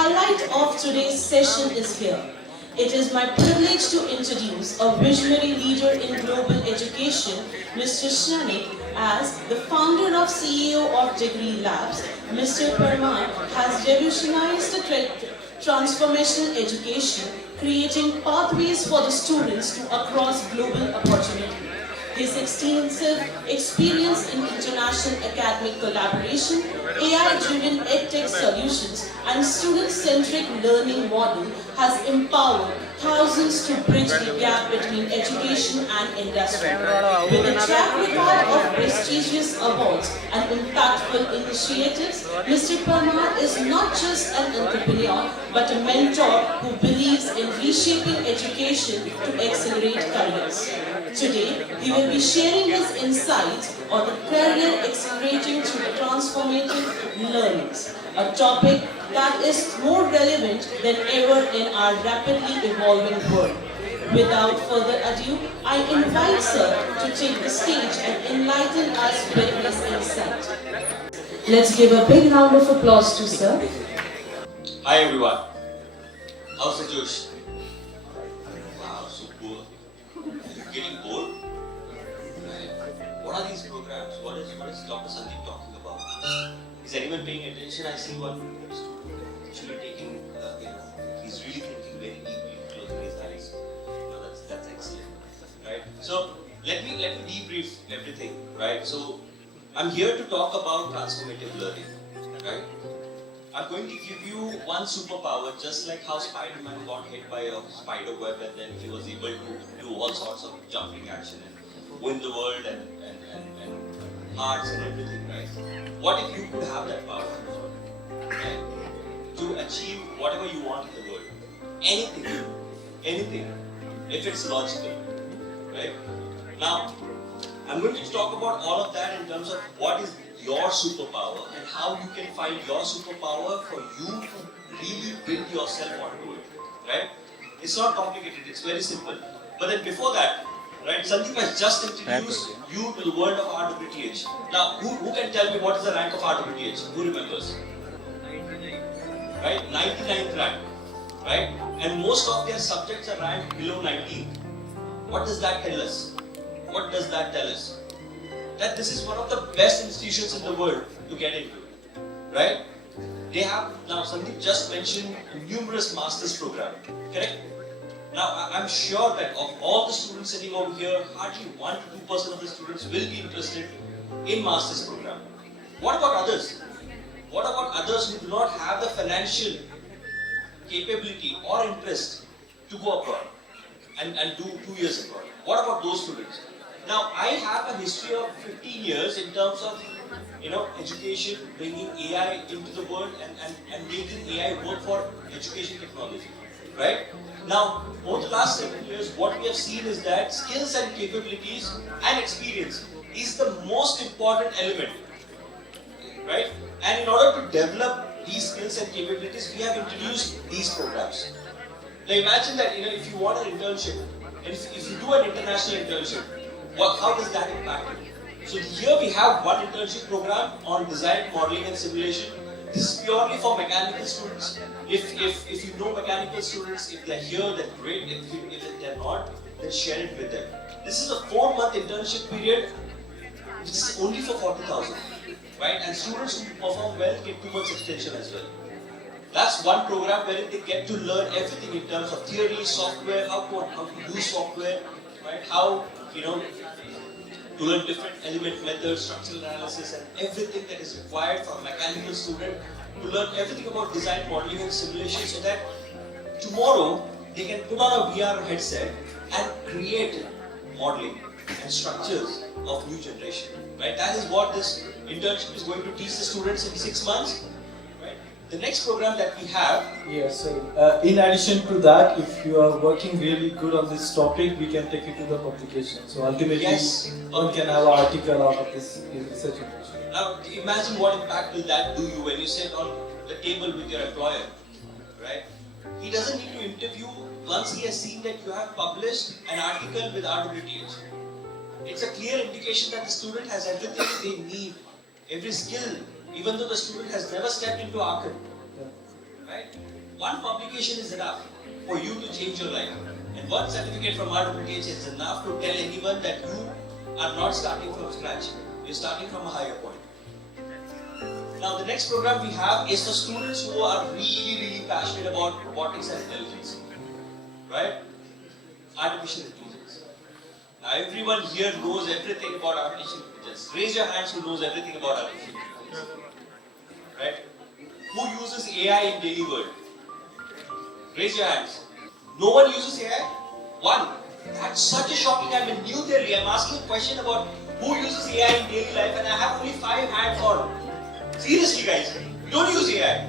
highlight of today's session is here. It is my privilege to introduce a visionary leader in global education, Mr. Shnanik, as the founder of CEO of DegreeLabs. Mr. Parmar has revolutionized the transformational education, creating pathways for the students to across global opportunity. His extensive experience in international academic collaboration, AI-driven edtech solutions, and student-centric learning model has empowered thousands to bridge the gap between education and industry. With a track record of prestigious awards and impactful initiatives, Mr. Parmar is not just an entrepreneur, but a mentor who believes in reshaping education to accelerate careers. Today, he will be sharing his insights on the career accelerating through the transformative learnings, a topic that is more relevant than ever in our rapidly evolving world. Without further ado, I invite Sir to take the stage and enlighten us with his insight. Let's give a big round of applause to Sir. Hi everyone. How's the Josh? Wow, so cool. Getting bored? What are these programs? What is Dr. Sandeep talking about? Is anyone paying attention? I see one student actually taking, he's really thinking very deeply, closing his eyes. That's excellent, right? So let me debrief everything, right? So I'm here to talk about transformative learning, right? I'm going to give you one superpower, just like how Spider-Man got hit by a spider web and then he was able to do all sorts of jumping action and win the world and hearts and everything, right? What if you could have that power, right? To achieve whatever you want in the world? Anything, if it's logical, right? Now, I'm going to talk about all of that in terms of what is your superpower and how you can find your superpower for you to really build yourself onto it, right? It's not complicated, it's very simple. But then before that, right, Sandeep has just introduced you to the world of RWTH. Now, who can tell me what is the rank of RWTH? Who remembers? Right, 99th rank, right? And most of their subjects are ranked below 19. What does that tell us? What does that tell us? That this is one of the best institutions in the world to get into, right? They have, now Sandeep just mentioned numerous master's programs, correct? Now I'm sure that of all the students sitting over here, hardly 1 to 2% of the students will be interested in master's program. What about others? What about others who do not have the financial capability or interest to go abroad and do 2 years abroad? What about those students? Now, I have a history of 15 years in terms of, education, bringing AI into the world and making AI work for education technology, right? Now, over the last 7 years, what we have seen is that skills and capabilities and experience is the most important element, right? And in order to develop these skills and capabilities, we have introduced these programs. Now, imagine that, if you want an internship, and if you do an international internship, how does that impact you? So here we have one internship program on design, modeling and simulation. This is purely for mechanical students. If you know mechanical students, if they're here, then great. If they're not, then share it with them. This is a 4-month internship period, which is only for 40,000, right? And students who perform well get 2 months extension as well. That's one program where they get to learn everything in terms of theory, software, how to use software, right? How, to learn different element methods, structural analysis, and everything that is required for a mechanical student to learn everything about design, modeling, and simulation, so that tomorrow they can put on a VR headset and create modeling and structures of new generation. Right? That is what this internship is going to teach the students in 6 months. The next program that we have... Yes, so in addition to that, if you are working really good on this topic, we can take it to the publication. So ultimately, one can have an article out of this research information. Now, imagine what impact will that do you when you sit on the table with your employer, right? He doesn't need to interview once he has seen that you have published an article with RWTH. It's a clear indication that the student has everything they need, every skill, even though the student has never stepped into Arkham, right? One publication is enough for you to change your life. And one certificate from RWTH is enough to tell anyone that you are not starting from scratch. You're starting from a higher point. Now the next program we have is for students who are really passionate about robotics and intelligence. Right? Artificial intelligence. Now everyone here knows everything about artificial intelligence. Raise your hands who knows everything about artificial intelligence. Right? Who uses AI in daily world? Raise your hands. No one uses AI? One. That's such a shocking. I'm in New Delhi. I'm asking a question about who uses AI in daily life and I have only 5 hands on. Seriously guys, you don't use AI.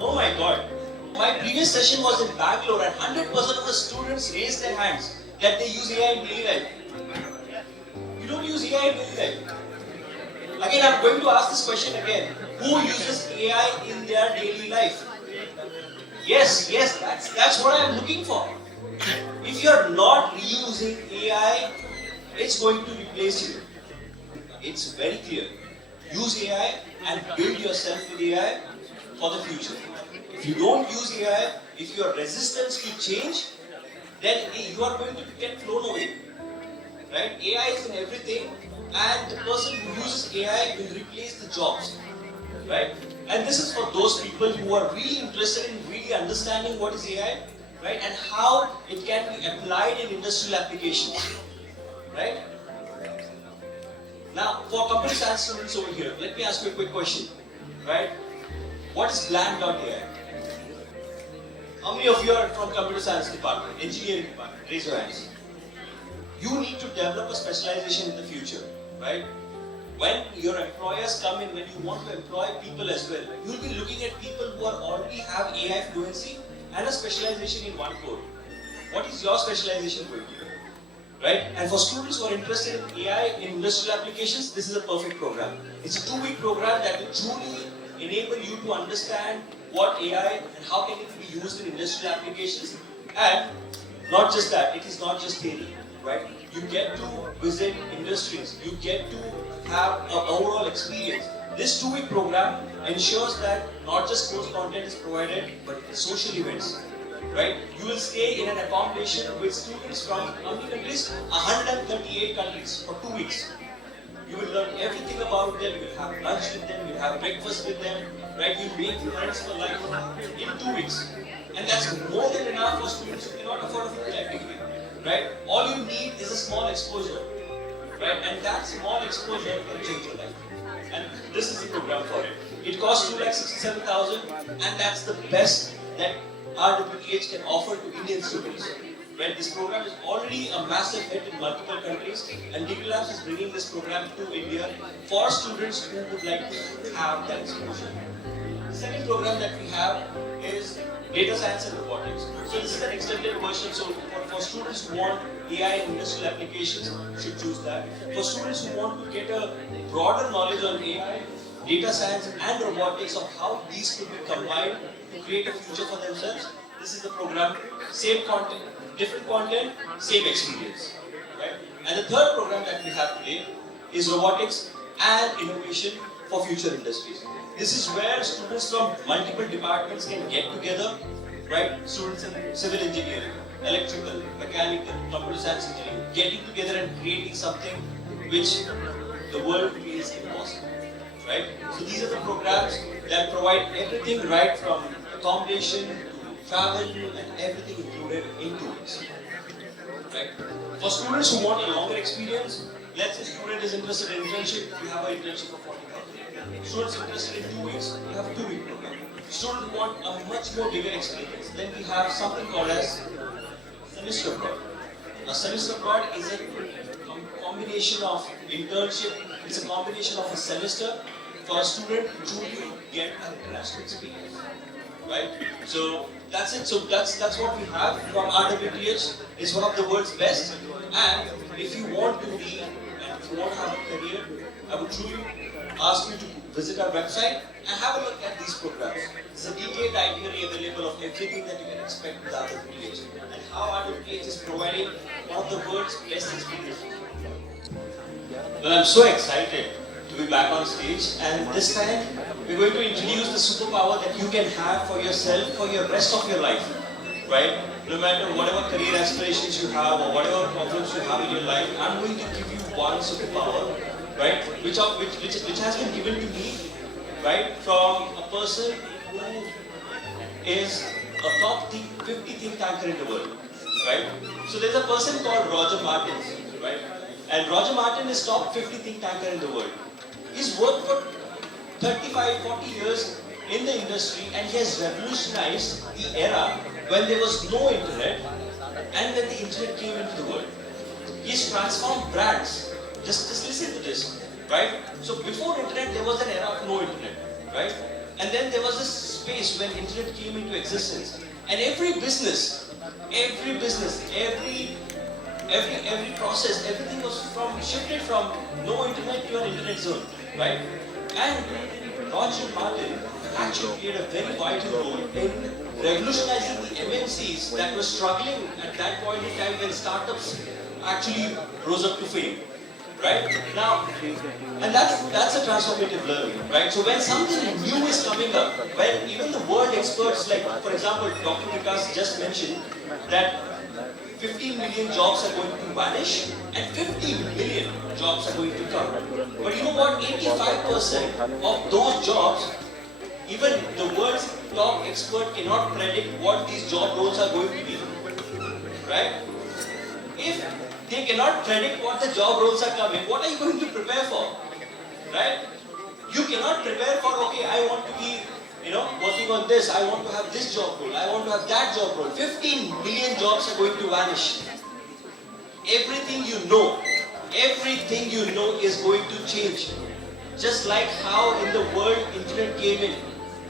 Oh my god. My previous session was in Bangalore and 100% of the students raised their hands that they use AI in daily life. You don't use AI in daily life. Again, I'm going to ask this question again. Who uses AI in their daily life? Yes, that's what I'm looking for. If you're not using AI, it's going to replace you. It's very clear. Use AI and build yourself with AI for the future. If you don't use AI, if you are resistant to change, then you are going to get thrown away. Right? AI is in everything, and the person who uses AI will replace the jobs. Right? And this is for those people who are really interested in really understanding what is AI, right? And how it can be applied in industrial applications. Right? Now, for computer science students over here, let me ask you a quick question. Right? What is Bland.ai? How many of you are from computer science department, engineering department? Raise your hands. You need to develop a specialization in the future, right? When your employers come in, when you want to employ people as well, you'll be looking at people who are already have AI fluency and a specialization in one code. What is your specialization going to be? Right? And for students who are interested in AI in industrial applications, this is a perfect program. It's a 2-week program that will truly enable you to understand what AI and how can it be used in industrial applications. And not just that, it is not just theory, right? You get to visit industries, you get to have an overall experience. This 2-week program ensures that not just course content is provided, but social events. Right? You will stay in an accommodation with students from how many countries? 138 countries for 2 weeks. You will learn everything about them, you will have lunch with them, you will have breakfast with them, right? You will make friends for life in 2 weeks. And that's more than enough for students who cannot afford a full-time degree. Right? All you need is a small exposure. Right? And that small exposure can change your life. And this is the program for it. It costs 2,67,000 and that's the best that RWTH can offer to Indian students. Right? This program is already a massive hit in multiple countries and DegreeLabs is bringing this program to India for students who would like to have that exposure. The second program that we have is data science and robotics. So this is an extended version. So for students who want AI and industrial applications, should choose that. For students who want to get a broader knowledge on AI, data science and robotics, of how these could be combined to create a future for themselves, this is the program. Same content, different content, same experience. Right? And the third program that we have today is robotics and innovation for future industries. This is where students from multiple departments can get together, right? Students in civil engineering, electrical, mechanical, computer science engineering, getting together and creating something which the world feels impossible, right? So these are the programs that provide everything right from accommodation to travel and everything included in 2 weeks, right? For students who want a longer experience, let's say student is interested in internship, we have an internship for 40,000. Students interested in 2 weeks, we have a 2-week program. Students who want a much more bigger experience, then we have something called as semester abroad. A semester abroad is a combination of internship, it's a combination of a semester for a student to truly get an international experience. Right? So that's it. So that's what we have from RWTH. It's one of the world's best. And if you want to be and if you want to have a career, I would truly ask you to visit our website and have a look at these programs. It's a detailed itinerary available of everything that you can expect with RWTH and how RWTH is providing one of the world's best experiences. Well, I'm so excited to be back on stage, and this time we're going to introduce the superpower that you can have for yourself for your rest of your life, right? No matter whatever career aspirations you have or whatever problems you have in your life, I'm going to give you one superpower, right? Which has been given to me, right, from a person who is a top 50 think tanker in the world, right? So there's a person called Roger Martin, right? And Roger Martin is top 50 think tanker in the world. He's worked for 35, 40 years in the industry, and he has revolutionized the era when there was no internet and when the internet came into the world. He's transformed brands. Just listen to this, right? So before internet, there was an era of no internet, right? And then there was this space when internet came into existence. And every business, every process, everything was shifted from no internet to an internet zone, right? And Roger Martin actually played a very vital role in revolutionizing the MNCs that were struggling at that point in time when startups actually rose up to fame, right? Now, and that's a transformative learning, right? So when something new is coming up, when even the world experts, like for example, Dr. Vikas just mentioned that 15 million jobs are going to vanish and 50 million jobs are going to come. But you know what? 85% of those jobs, even the world's top expert cannot predict what these job roles are going to be. Right? If they cannot predict what the job roles are coming, what are you going to prepare for? Right? You cannot prepare for, okay, I want to be working on this, I want to have this job role, I want to have that job role. 15 million jobs are going to vanish. Everything you know is going to change. Just like how in the world internet came in.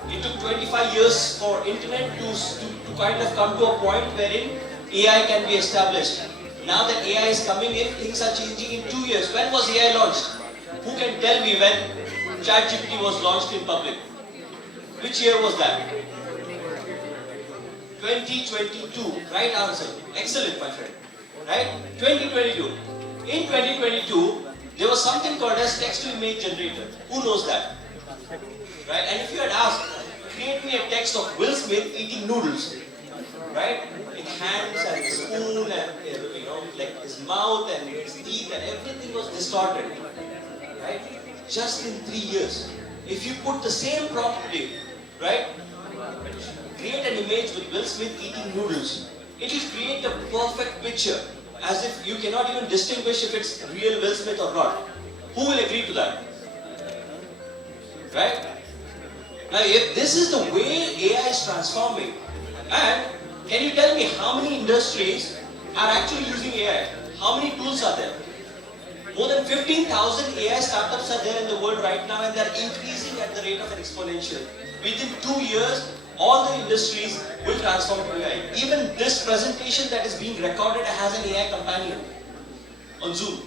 It took 25 years for internet to kind of come to a point wherein AI can be established. Now that AI is coming in, things are changing in 2 years. When was AI launched? Who can tell me when ChatGPT was launched in public? Which year was that? 2022. Right answer. Excellent, my friend. Right? 2022. In 2022, there was something called as text-to-image generator. Who knows that? Right? And if you had asked, create me a text of Will Smith eating noodles, right? With hands and spoon and like his mouth and his teeth and everything was distorted, right? Just in 3 years. If you put the same property, right? Create an image with Will Smith eating noodles. It will create a perfect picture, as if you cannot even distinguish if it's real Will Smith or not. Who will agree to that? Right? Now, if this is the way AI is transforming, and can you tell me how many industries are actually using AI? How many tools are there? More than 15,000 AI startups are there in the world right now, and they're increasing at the rate of an exponential. Within 2 years, all the industries will transform to AI. Even this presentation that is being recorded has an AI companion on Zoom,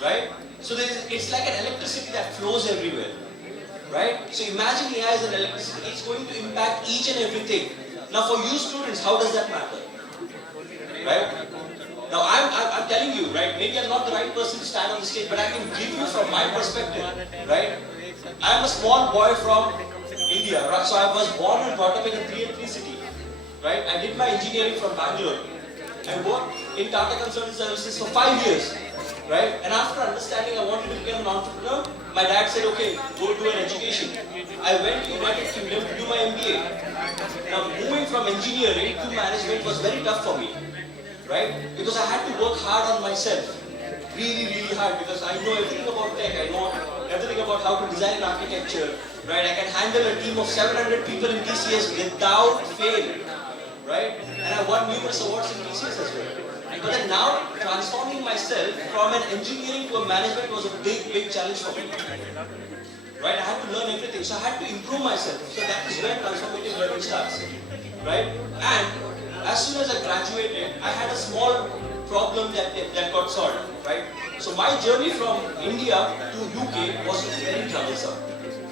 right? So it's like an electricity that flows everywhere, right? So imagine AI as an electricity. It's going to impact each and everything. Now for you students, how does that matter? Right? Now I'm telling you, right? Maybe I'm not the right person to stand on the stage, but I can give you from my perspective, right? I'm a small boy from India, right? So I was born and brought up in a 3 city, right? I did my engineering from Bangalore. I worked in Tata Consulting Services for 5 years, right? And after understanding I wanted to become an entrepreneur, my dad said, okay, go do an education. I went to United Kingdom to do my MBA. Now moving from engineering to management was very tough for me, right? Because I had to work hard on myself. Really, really hard, because I know everything about tech. I know everything about how to design an architecture, right? I can handle a team of 700 people in TCS without fail, right? And I won numerous awards in TCS as well. But then now, transforming myself from an engineering to a management was a big, big challenge for me. Right? I had to learn everything. So I had to improve myself. So that is where transformative learning starts. Right? And as soon as I graduated, I had a small problem that got solved. Right? So my journey from India to UK was very troublesome.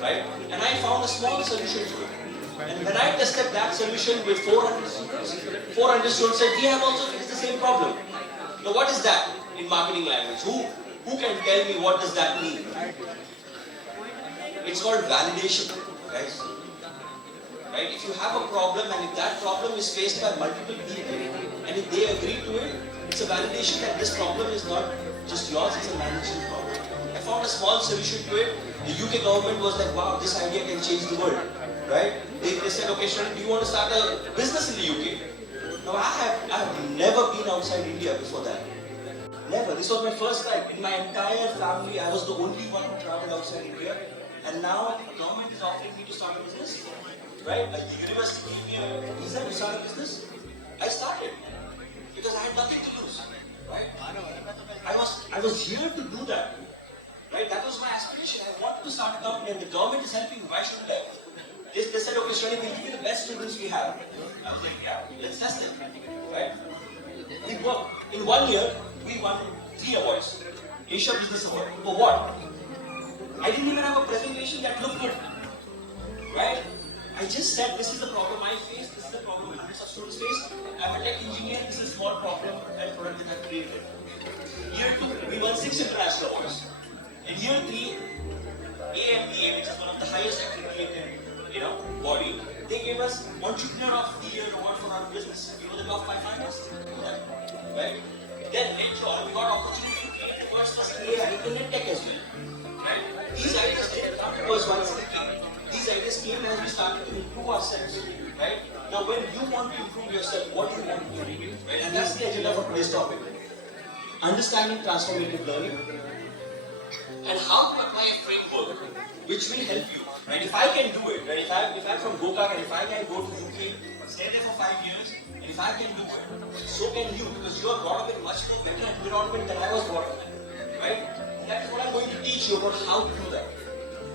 Right? And I found a small solution to it. And when I tested that solution with 400 students said, we have also faced the same problem. Now what is that in marketing language? Who can tell me what does that mean? It's called validation. guys. Right? If you have a problem and if that problem is faced by multiple people and if they agree to it, it's a validation that this problem is not just yours, it's a management problem. I found a small solution to it. The UK government was like, wow, this idea can change the world. Right? They said, okay, Shani, do you want to start a business in the UK? Now I have never been outside India before that. Never. This was my first time. In my entire family, I was the only one who traveled outside India. And now the government is offering me to start a business. Right? Like the university gave me a visa to start a business. I started. Because I had nothing to lose. Right? I was here to do that. Right? That was my aspiration. I wanted to start a company and the government is helping me. Why shouldn't I? They said, okay, Shani, we'll give you the best students we have. I was like, yeah, let's test it. Right? We worked. In 1 year, we won 3 awards. Asia Business Award. For what? I didn't even have a presentation that looked good. Right? I just said, this is the problem I face, this is the problem hundreds of students face. I'm a tech engineer, this is a small problem and product that I've created. Year 2, we won 6 international awards. In year 3, AMPA, which is one of the highest accredited body, they gave us Entrepreneur of the Year award for our business. We were the top 5 finalists. Right? Then later on, we got opportunity to create the first AI, internet tech as well. Right? These ideas didn't come to us once they came. These ideas came as we started to improve ourselves. Right? Now, when you want to improve yourself, what do you want to do? Right? And that's the agenda for today's topic. Understanding transformative learning and how to apply a framework which will help you. Right? If I can do it, right? If I'm from Gokak and if I can go to UK, stay there for 5 years, and if I can do it, so can you, because you are brought up in much more better environment than I was brought up in. Right? That's what I'm going to teach you about how to do that.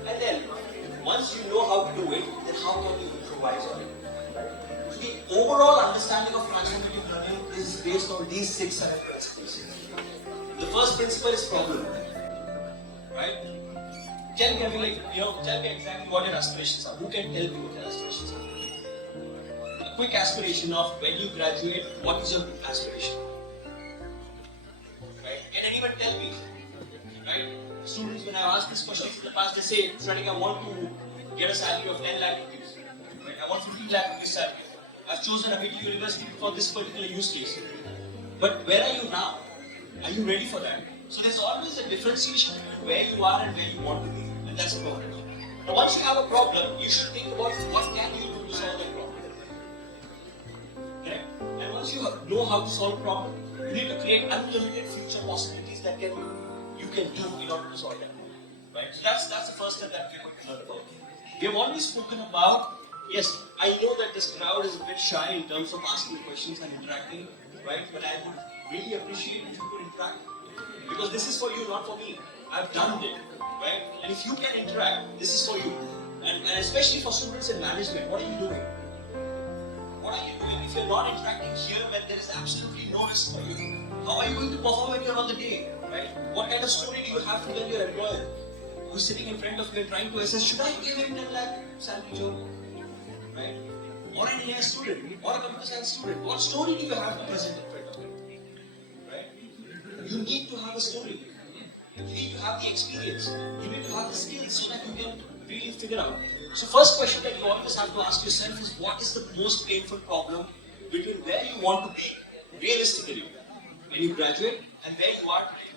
And then, once you know how to do it, then how can you improvise on it? So the overall understanding of transformative learning is based on these 6-7 principles. The first principle is problem. Right? Tell me exactly what your aspirations are. Who can tell me what your aspirations are? A quick aspiration of when you graduate, what is your aspiration? Right? Can anyone tell me? Right? Students, when I ask this question in the past, they say, studying, I want to get a salary of 10 lakh rupees. Right? I want 15 lakh rupees salary. I've chosen a big university for this particular use case. But where are you now? Are you ready for that? So there's always a differentiation between where you are and where you want to be. And that's a problem. Now once you have a problem, you should think about what can you do to solve that problem. Correct? And once you know how to solve a problem, you need to create unlimited future possibilities that you can do in order to solve that problem. Right? So that's the first step that we're going to learn about. We have already spoken about, yes, I know that this crowd is a bit shy in terms of asking questions and interacting, right? But I would really appreciate if you could interact. Because this is for you, not for me. I've done it, right? And if you can interact, this is for you. And especially for students in management, what are you doing? What are you doing if you're not interacting here when there is absolutely no risk for you? How are you going to perform when you're on the day, right? What kind of story do you have to tell your employer who's sitting in front of you and trying to assess, should I give him 10 lakh salary job? Right? Or an AI student, or a computer science student, what story do you have to present in front of him? Right? You need to have a story. You need to have the experience. You need to have the skills so that you can really figure out. So first question that you always have to ask yourself is, what is the most painful problem between where you want to be realistically when you graduate and where you are today?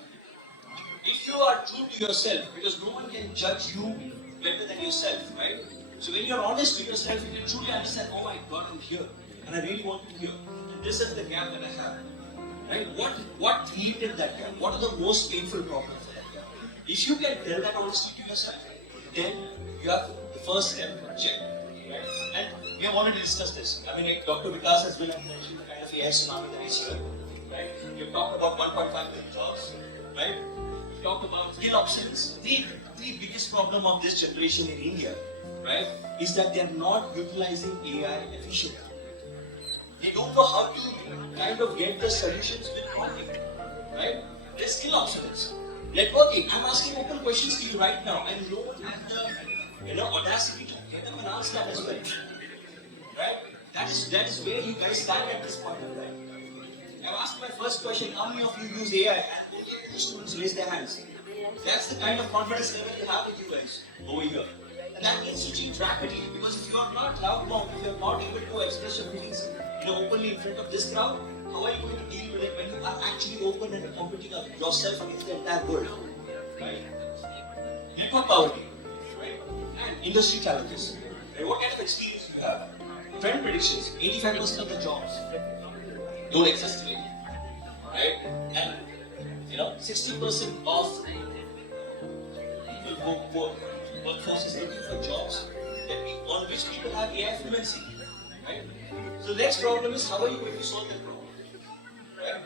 If you are true to yourself, because no one can judge you better than yourself, right? So when you're honest to yourself, you can truly understand, oh my God, I'm here and I really want to be here. And this is the gap that I have. Right? What created that gap? What are the most painful problems for that gap? If you can tell that honestly to yourself, then you have the first step check. Right? And we have already discussed this. I mean, like Dr. Vikas has been mentioned the kind of AI tsunami that is here. Right? We've talked about 1.5 million jobs. Right? We've talked about skill options. The biggest problem of this generation in India, right, is that they are not utilizing AI efficiently. They don't know how to kind of get the solutions with problem, right? There's skill obsolescence. Networking, I'm asking open questions to you right now, and no one has the audacity to get them and ask that as well. Right? That is where you guys stand at this point of time. I've asked my first question, how many of you use AI? And only 2 students raise their hands. That's the kind of confidence level you have with you guys over here. And that needs to change rapidly, because if you are not loudmouth, if you are not able to express your feelings openly in front of this crowd, how are you going to deal with it when you are actually open and competing yourself against the entire world? Right? Network poverty, right? And industry challenges. Right? What kind of experience do you have? Trend predictions: 85% of the jobs don't exist today, right? And 60% of workforce is looking for jobs on which people have AI fluency, right? So the next problem is, how are you going to solve that problem, right?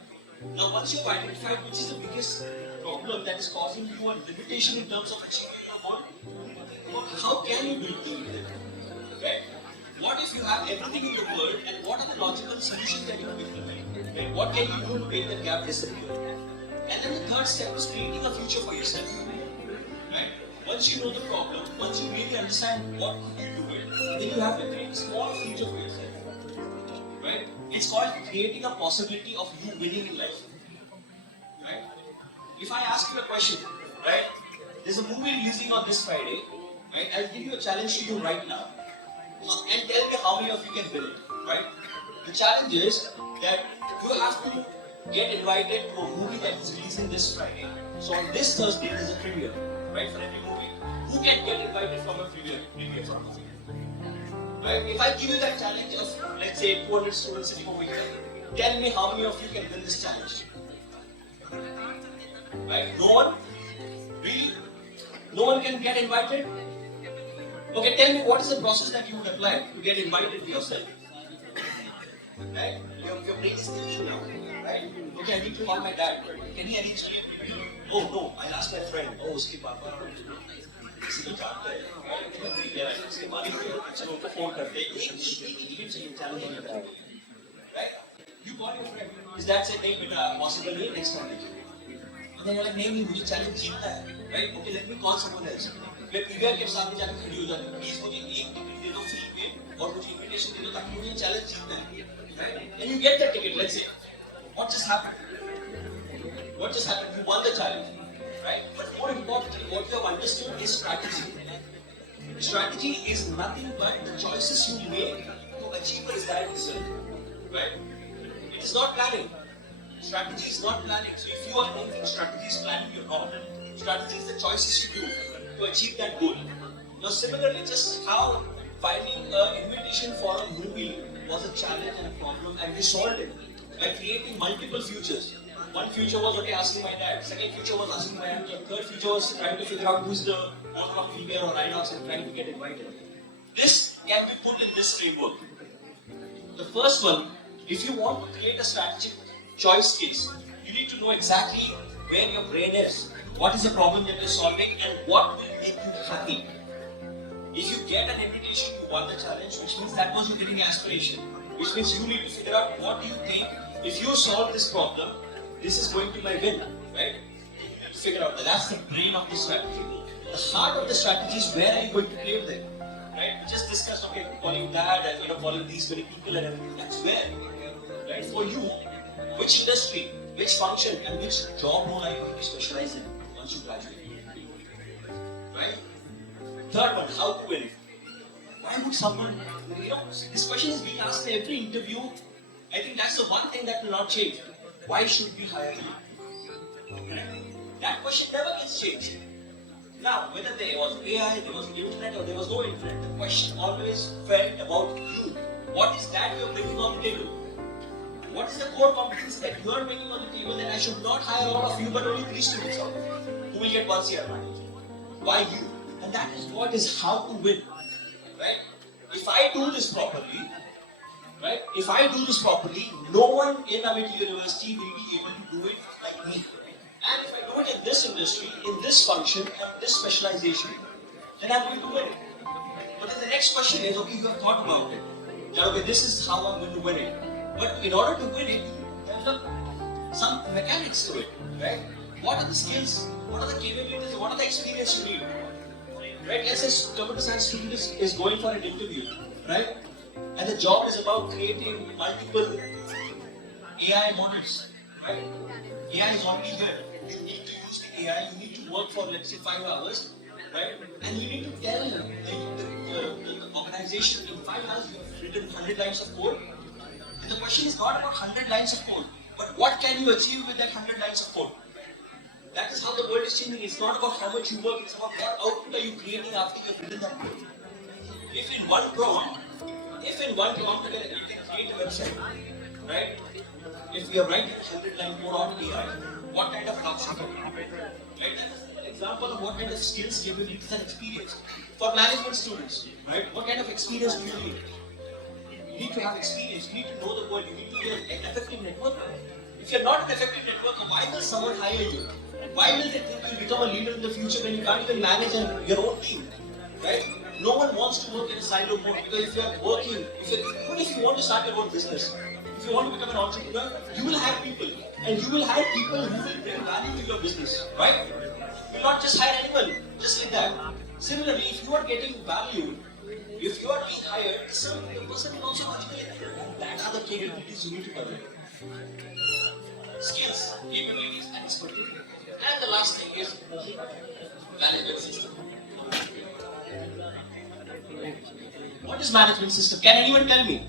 Now, once you've identified which is the biggest problem that is causing you a limitation in terms of achieving your goal, how can you deal with it, right? What if you have everything in the world, and what are the logical solutions that you can implement? Right? What can you do to make that gap disappear? And then the third step is creating a future for yourself. Right? Once you know the problem, once you really understand what could you do it, then you have to create a small future for yourself. Right? It's called creating a possibility of you winning in life. Right? If I ask you a question, right? There's a movie releasing on this Friday, right? I'll give you a challenge to you right now. And tell me how many of you can win it, right? The challenge is that you have to get invited to a movie that is releasing this Friday. So on this Thursday, there's a premiere, right, for every movie. Who can get invited from a premiere from? Right? If I give you that challenge of, let's say, 200 students sitting over here, tell me how many of you can win this challenge. Right? No one? Really? No one can get invited? Okay, tell me, what is the process that you would apply to get invited yourself? Right? Your brain is thinking now, right? Okay, I need to call my dad. Can he arrange me? Oh no, I'll ask my friend. Oh, उसके पापा किसी को जानते हैं, उसके मालिक को चलो उनको फोन करते हैं, एक चाहिए challenge होने का, right? You call your friend. His dad said, नहीं बेटा, possible नहीं, next time देखिए. And then you're like, नहीं मुझे challenge जीतना है, right? Okay, let me call someone else. मैं पीवीआर के सामने जाकर खड़ी हो जाती हूँ, प्लीज मुझे एक टिकट दे दो फ्री में और मुझे इनविटेशन दे दो ताकि मुझे चैलेंज जीतना है, right? And you get that ticket. Let's say, what just happened? What just happened? You won the challenge, right? But more importantly, what you have understood is strategy. Strategy is nothing but the choices you make to achieve a desired result, right? It is not planning. Strategy is not planning. So if you are thinking strategy is planning, you're wrong. Strategy is the choices you do to achieve that goal. Now similarly, just how finding an invitation for a movie was a challenge and a problem, and we solved it by creating multiple futures. One future was, okay, asking my dad. Second future was asking my uncle. Third future was trying to figure out who's the owner of PBR or Inox and trying to get invited. This can be put in this framework. The first one, if you want to create a strategic choice case, you need to know exactly where your brain is, what is the problem that you're solving, and what will make you happy. If you get an invitation, you won the challenge, which means that was your getting aspiration. Which means you need to figure out, what do you think, if you solve this problem, this is going to be my win, right? Figure out that. That's the brain of the strategy. The heart of the strategy is, where are you going to play with it, right? We just discussed, okay, calling that and calling these many people and everything. That's where, right? For you, which industry, which function, and which job role are you going to specialize in once you graduate, right? Third one, how to win. Why would someone, this question is being asked in every interview. I think that's the one thing that will not change. Why should we hire you? That question never gets changed. Now, whether there was AI, there was internet, or there was no internet, the question always felt about you. What is that you're bringing on the table? What is the core competency that you are bringing on the table that I should not hire all of you, but only 3 students out of you who will get 1 CR advantage? Why you? And that is what is how to win. Right? If I do this properly, right? If I do this properly, no one in Amit University will be able to do it like me. And if I do it in this industry, in this function, and this specialization, then I'm going to win it. But then the next question is, okay, you have thought about it. That, okay, this is how I'm going to win it. But in order to win it, there's some mechanics to it, right? What are the skills? What are the capabilities? What are the experience you need? Right? Let's say computer science student is going for an interview, right? And the job is about creating multiple AI models, right? AI is already here. You need to use the AI, you need to work for, let's say, 5 hours, right? And you need to tell the organization in 5 hours you've written 100 lines of code. And the question is not about 100 lines of code, but what can you achieve with that 100 lines of code? That is how the world is changing. It's not about how much you work, it's about what output are you creating after you've written that code. If in one prompt you can create a website, right? If we are writing 100-line code on AI, what kind of adoption can we have? Right? That is an example of what kind of skills, capabilities, and experience. For management students, right? What kind of experience do you need? You need to have experience, you need to know the world, you need to be an effective networker. If you're not an effective networker, why will someone hire you? Why will they think you'll become a leader in the future when you can't even manage your own team? Right? No one wants to work in a silo mode, because if you're working, even if you want to start your own business, if you want to become an entrepreneur, you will have people. And you will have people who will bring value to your business. Right? You will not just hire anyone, just like that. Similarly, if you are getting value, if you are being hired, the person will also multiply. That are the capabilities you need to develop. Skills, capabilities, and expertise. And the last thing is management system. What is management system? Can anyone tell me?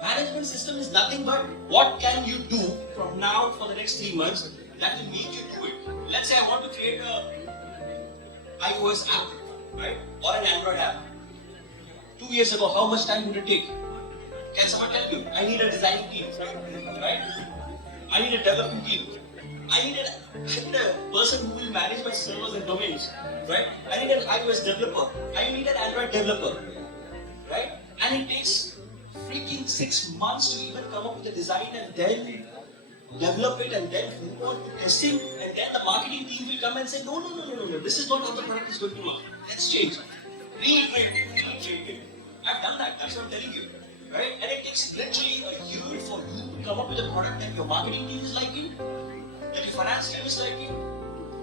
Management system is nothing but what can you do from now for the next 3 months that will make you do it. Let's say I want to create a iOS app, right? Or an Android app. 2 years ago, how much time would it take? Can someone tell me? I need a designing team, right? I need a developing team. I need a person who will manage my servers and domains, right? I need an iOS developer. I need an Android developer, right? And it takes freaking 6 months to even come up with a design and then develop it and then move on to testing, and then the marketing team will come and say, no, this is not how the product is going to work. Let's change. Reiterate it. I've done that. That's what I'm telling you. Right? And it takes literally a year for you to come up with a product that your marketing team is liking, that your finance team is liking,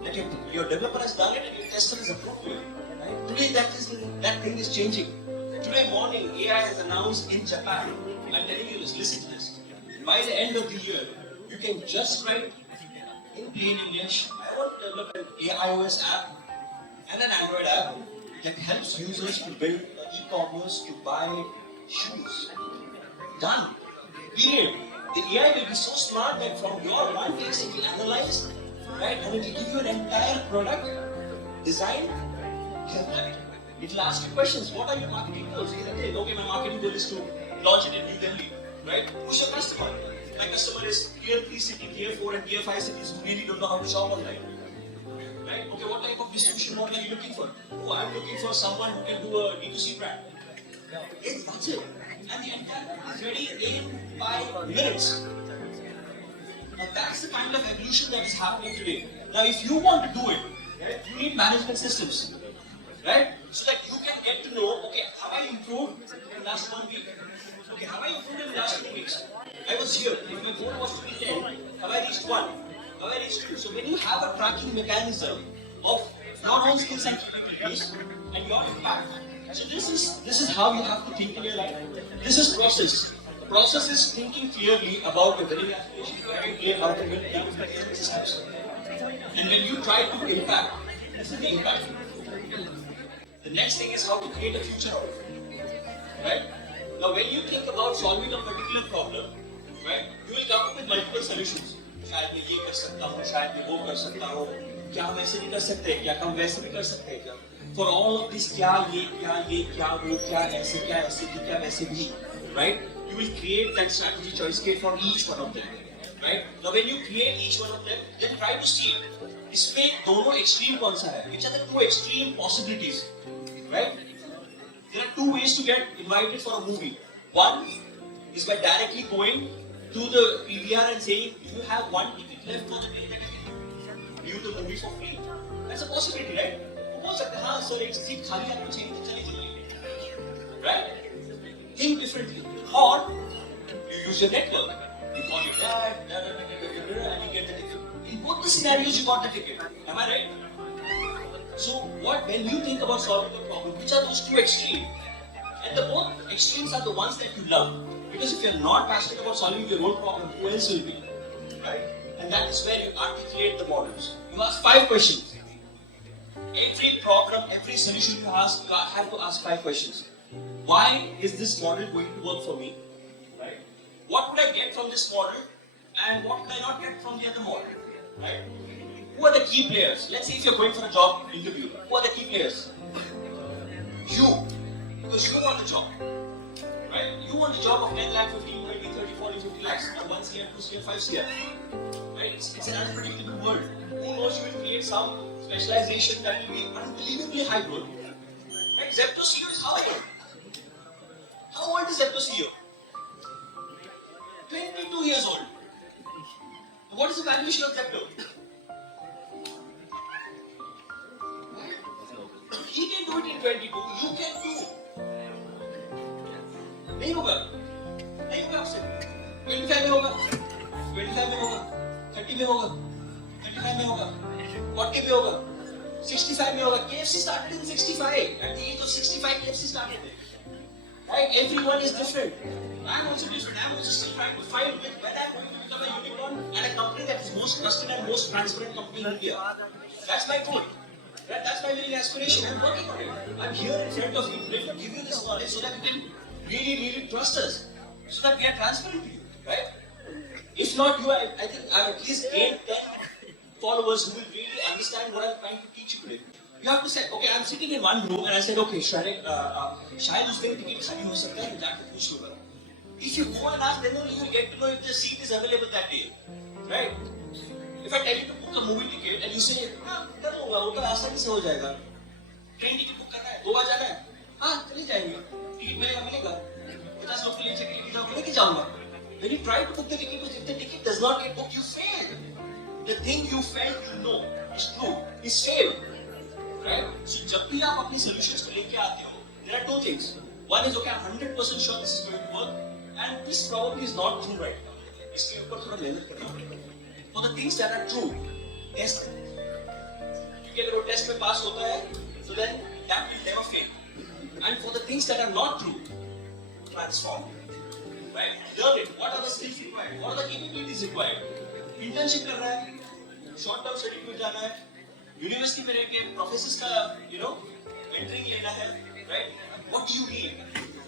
that your developer has done it and your tester is approved it. Right? Today that thing is changing. Today morning AI has announced in Japan, I'm telling you this, listen to this. By the end of the year, you can just write in plain English, I want to develop an iOS app and an Android app that helps users to build e-commerce to buy shoes. Done. Period. The AI will be so smart that from your one text it will analyze, right, and it will give you an entire product, design, developed. It will ask you questions. What are your marketing goals? Okay, my marketing goal is to launch it in New Delhi, right? Who's your customer? My customer is tier 3 city, tier 4 and tier 5 cities who really don't know how to shop online. Right? Okay, what type of distribution model are you looking for? Oh, I'm looking for someone who can do a D2C brand. That's it. And the entire is ready in 5 minutes. Now that's the kind of evolution that is happening today. Now if you want to do it, right, you need management systems. Right? So that you can get to know, okay, have I improved in the last 1 week? Okay, have I improved in the last 2 weeks? I was here. If my goal was to be 10, have I reached 1? Have I reached 2? So when you have a tracking mechanism of your own skills and capabilities and your impact, so this is how you have to think in your life. This is process. The process is thinking clearly about your very aspiration, how to build management systems. And when you try to impact, this is the impact. The next thing is how to create a future out of it. Right? Now when you think about solving a particular problem, right, you will come up with multiple solutions. शायद मैं ये कर सकता हूँ, शायद मैं वो कर सकता हूँ, क्या हम ऐसे भी कर सकते हैं, क्या हम वैसे भी कर सकते हैं क्या? For all of this, क्या ये, क्या वो, क्या ऐसे भी, क्या वैसे भी, right? You will create that strategy choice kit for each one of them, right? Now when you create each one of them, then try to see इसमें दोनों extreme कौन सा है? Which are the two extreme possibilities, right? There are two ways to get invited for a movie. One is by directly going to the PVR and saying, you have one ticket left for the day that I can view the movie for free. That's a possibility, right? हो सकता है, हाँ sir एक seat खाली आपको चाहिए तो चले जाइए, right? Think differently. Or you use your network. You call your dad, and you get the ticket. In both the scenarios, you got the ticket. Am I right? So when you think about solving a problem, which are those two extremes? And the both extremes are the ones that you love. Because if you're not passionate about solving your own problem, who else will be? Right? And that is where you articulate the models. You ask 5 questions. Every problem, every solution you ask, have to ask 5 questions. Why is this model going to work for me? Right? What would I get from this model? And what would I not get from the other model? Right? Who are the key players? Let's say if you're going for a job interview, who are the key players? You. Because you want the job. Right? You want the job of 10 lakh, 15, 20, 30, 40, 50 lakhs. 1 CR, 2 CR, 5 CR. Right? It's an unpredictable world. Who knows, you will create some specialization that will be unbelievably high growth. Right? Zepto CEO is how old? How old is Zepto CEO? 22 years old. What is the valuation of Zepto? He can do it in 22, you can too. नहीं होगा, नहीं होगा आपसे. 25 में होगा, 25 में होगा, 30 में होगा, 35 में होगा, 40 में होगा, 65 में होगा. KFC started in 65. At the age of 65, KFC started it. Right? Everyone is different. I'm also different. I'm also still trying to find when I'm going to become a unicorn and a company that is most trusted and most transparent company in India. That's my goal. That's my winning aspiration. I'm working on it. I'm here in front of you to give you this knowledge so that you can really trust us. So that we are transparent to you. Right? If not you, I think I have at least 8, 10 followers who will really understand what I'm trying to teach you today. You have to say, okay, I'm sitting in one room and I said, okay, शायद उस दिन ticket खाली हो सकता है, जाके पूछ लूँगा. If you go and ask, then only you will get to know if the seat is available that day. Right? If I tell you to book a movie ticket and you say, हाँ, कर लूँगा, वो तो आसानी से हो जाएगा. Train ticket book करना है, गोवा जाना है, हाँ, चले जाएंगे. टिकट मिलेगा. 50 लोग के लिए टिकट लेके जाऊँगा. When you try to book the ticket, if the ticket does not get booked, you fail. The thing you felt you know is true is fail. Right? So जब भी आप अपनी solutions को लेके आते हो, there are 2 things. One is okay, I'm 100% sure this is going to work, and this probably is not true right now. इसके ऊपर थोड़ा मेहनत करना पड़ेगा. For the things that are true, test. क्योंकि अगर वो टेस्ट में पास होता है, so then that will never fail. And for the things that are not true, transform. Right? Learn it. What are the skills required? What are the capabilities required? Internship कर रहा है, short term study में जाना है, university में रहकर professors का mentoring लेना है, right? What do you need?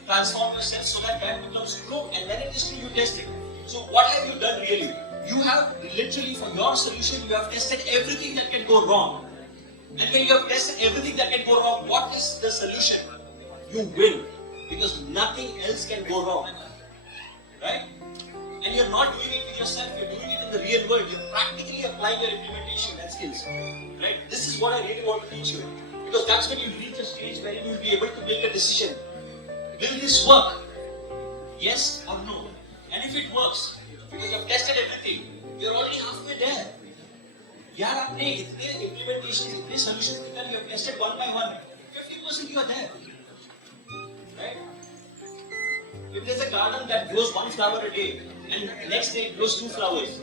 Transform yourself so that becomes true, and when it is true, you test it. So what have you done really? You have literally for your solution, you have tested everything that can go wrong. And when you have tested everything that can go wrong, what is the solution? You win, because nothing else can go wrong, right? And you're not doing it with yourself, you're doing it in the real world. You're practically applying your implementation and skills. Right? This is what I really want to teach you. Because that's when you reach a stage where you will be able to make a decision. Will this work? Yes or no? And if it works, because you have tested everything, you're already halfway there. यार आपने इतने implementations, इतने solutions निकाल, you have tested one by one. 50% you are there. Right? If there's a garden that grows 1 flower a day, and next day it grows 2 flowers,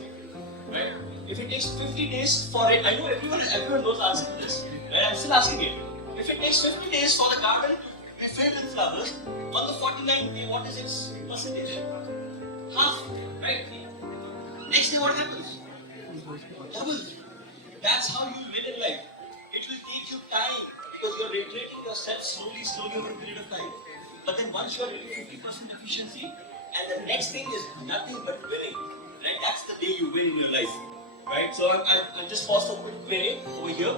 right? If it takes 50 days for it, I know everyone knows the answer to this, right? I'm still asking it. If it takes 50 days for the garden to be filled with flowers, on the 49th day, what is its percentage? Half, right? Next day, what happens? Double. That's how you win in life. It will take you time because you're reiterating yourself slowly over a period of time. But then once you are at 50% efficiency, and the next thing is nothing but winning, right? That's the day you win in your life, right? So I'll just pause for a quick Q&A over here,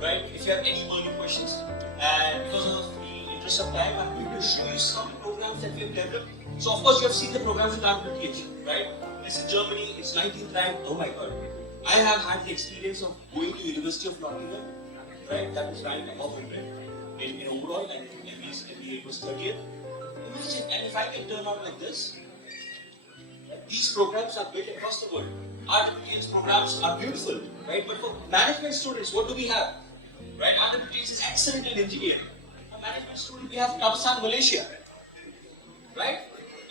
right? If you have any burning questions, and because of the interest of time, I'm going to show you some programs that we have developed. So of course you have seen the programs that I'm going to teach, right? This is Germany, it's 19th rank. Oh my God! I have had the experience of going to University of Nottingham, right? That was ranked above 100 in overall, and it was 30th. Imagine, and if I can turn out like this, these programs are built across the world. RWTS programs are beautiful, right? But for management students, what do we have? Right? RWTS is excellent in engineering. For management students, we have Tabsan, Malaysia, right?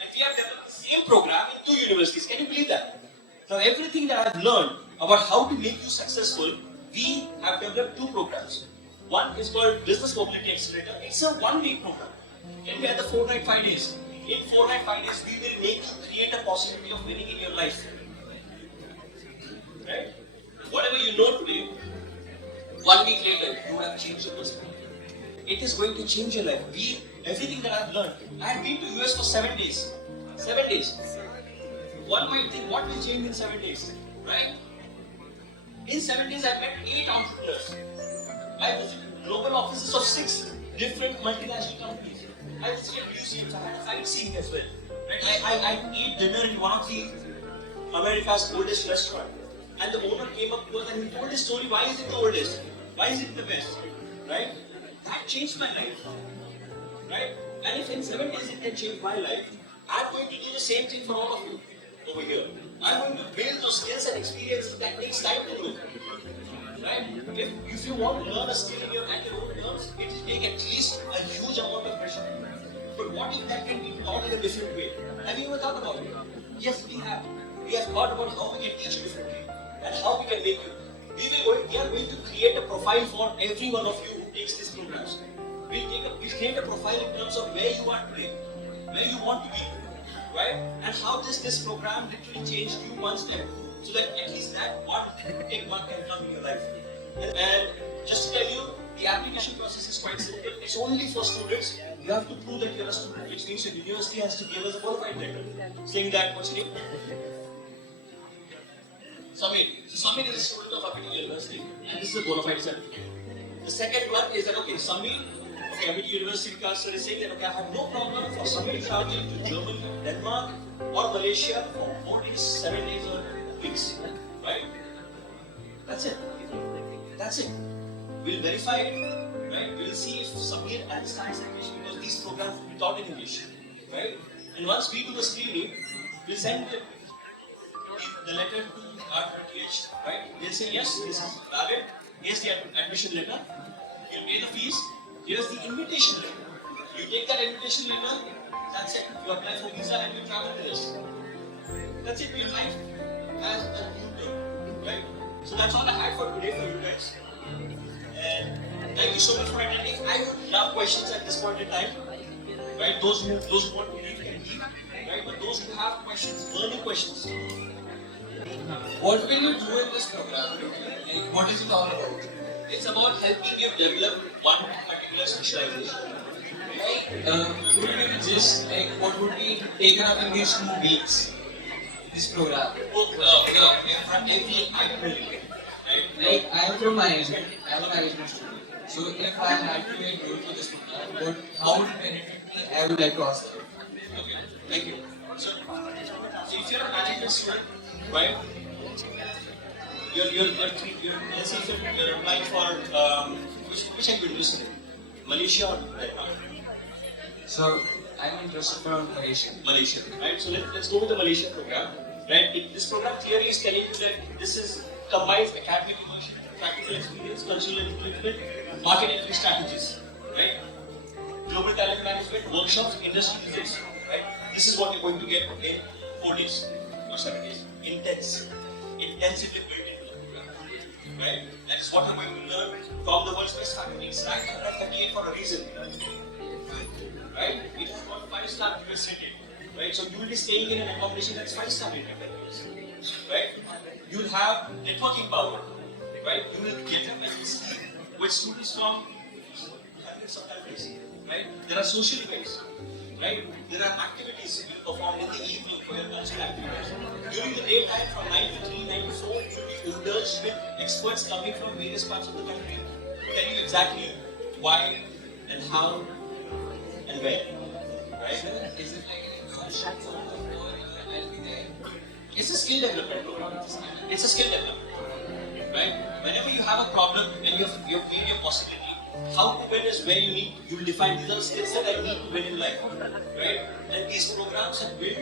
And we have developed the same program in 2 universities. Can you believe that? Now, everything that I've learned about how to make you successful, we have developed 2 programs. One is called Business Mobility Accelerator. It's a 1-week program. Can be at the 4 night 5 days. In 4 night 5 days, we will make you create a possibility of winning in your life. right? Whatever you know today, 1 week later, you would have changed your perspective. It is going to change your life. Everything that I've learned, I had been to US for 7 days. 7 days. One might think, what will change in 7 days, right? In 7 days, I met 8 entrepreneurs. I visited global offices of 6 different multinational companies. I visited museums. I had a sightseeing as well. Right? I ate dinner in one of the America's oldest restaurant, and the owner came up to us and he told his story. Why is it the oldest? Why is it the best? Right? That changed my life. Right? And if in 7 days it can change my life, I'm going to do the same thing for all of you over here. I'm going to build those skills and experiences that takes time to do. Right? If you want to learn a skill in your own terms, it will take at least a huge amount of pressure. But what if that can be taught in a different way? Have you ever thought about it? Yes, we have. We have thought about how we can teach differently and how we can make you. We are going to create a profile for every one of you who takes these programs. We'll create a profile in terms of where you are today, where you want to be, right? And how does this program literally change you one step, so that at least that one can come in your life. And just to tell you, the application process is quite simple. It's only for students. You have to prove that you're a student, which means your university has to give us a bona fide letter saying that what's your name? Samir. So Samir is a student of Abiti University, and this is a bona fide certificate. The second one is that okay, Samir, Abiti University sir is saying that okay, I have no problem for Samir traveling to Germany, Denmark, or Malaysia for 4 days, 7 days, or weeks, right? That's it. That's it. We'll verify it, right? We'll see if Samir understands English, because these programs will be taught in English, right? And once we do the screening, we'll send the letter to our PH, right? They'll say yes, this is valid. Here's the admission letter. You'll pay the fees. Here's the invitation letter. You take that invitation letter. That's it. You apply for visa and you travel the rest. That's it. Your life has a new term, right? So that's all I had for today for you guys. And thank you so much for attending. I would love questions at this point in time. Right? Those who want to leave can leave. Right? But those who have questions, burning questions. What will you do in this program? Like, what is it all about? It's about helping you develop one particular specialization. Could you give just like what would be taken up in these 2 weeks? This program. Every activity. Like I am from management. I am a management student. So if I had to enroll for this program, how would it benefit me? I would like to ask you. Okay, thank you. So if you're a management student, right? Let's say if you're applying for which university? Malaysia or Denmark? So I'm interested from Malaysia. Malaysia, right? So let's go with the Malaysian program, right? This program theory is telling you that this is combines academic immersion, practical experience, cultural engagement, market entry strategies, right? Global talent management, workshops, industry visits, right? This is what you're going to get in 4 days or 7 days. Intensively built into the program, right? That is what I'm going to learn from the world's best faculties. Ranked at 38 for a reason, right? It is called 5-star rated, right? So you will be staying in an accommodation that's 5-star rated, right? You will have networking power, right? You will get up and speak with students from hundreds of countries, right? There are social events, right? There are activities you will perform in the evening for your cultural activities. During the daytime from 9 to 3, 9 to 4, you will be indulged with experts coming from various parts of the country, telling you exactly why and how and where, right? Is it like an internship or I'll be there? It's a skill development program. It's a skill development program, right? Whenever you have a problem and you've made your possibility, how to win is where you will define these are the skills that I need to win in life, right? And these programs are built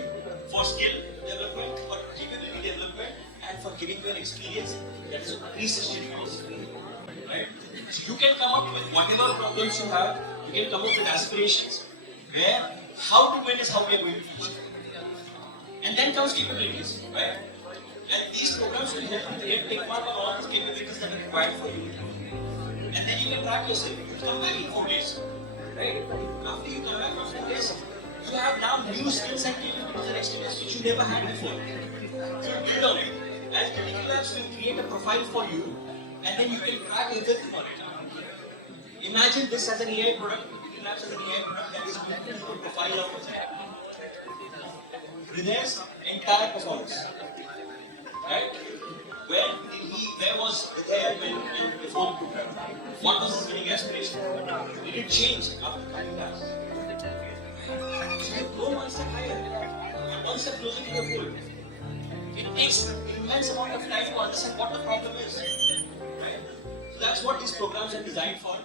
for skill development, for capability development, and for giving you an experience that is a 360 degrees, right? So you can come up with whatever problems you have. You can come up with aspirations where how to win is how we are going to teach. And then comes capabilities, right? And these programs will help you to take part of all these capabilities that are required for you. And then you can track yourself. You come back in 4 days, right? After you come back from 4 days, you have now new skills and capabilities and experience which you never had before. So you build on it. And DegreeLabs will create a profile for you, and then you can track everything on it. Imagine this as an AI product, DegreeLabs as an AI product that is connected to a profile of Hriday's entire performance. Right? Where was Hriday when before the program? What was his winning aspiration? Did it change after coming back? So you go one step higher, one step closer to your goal. It takes immense amount of time to understand what the problem is. Right? So that's what these programs are designed for.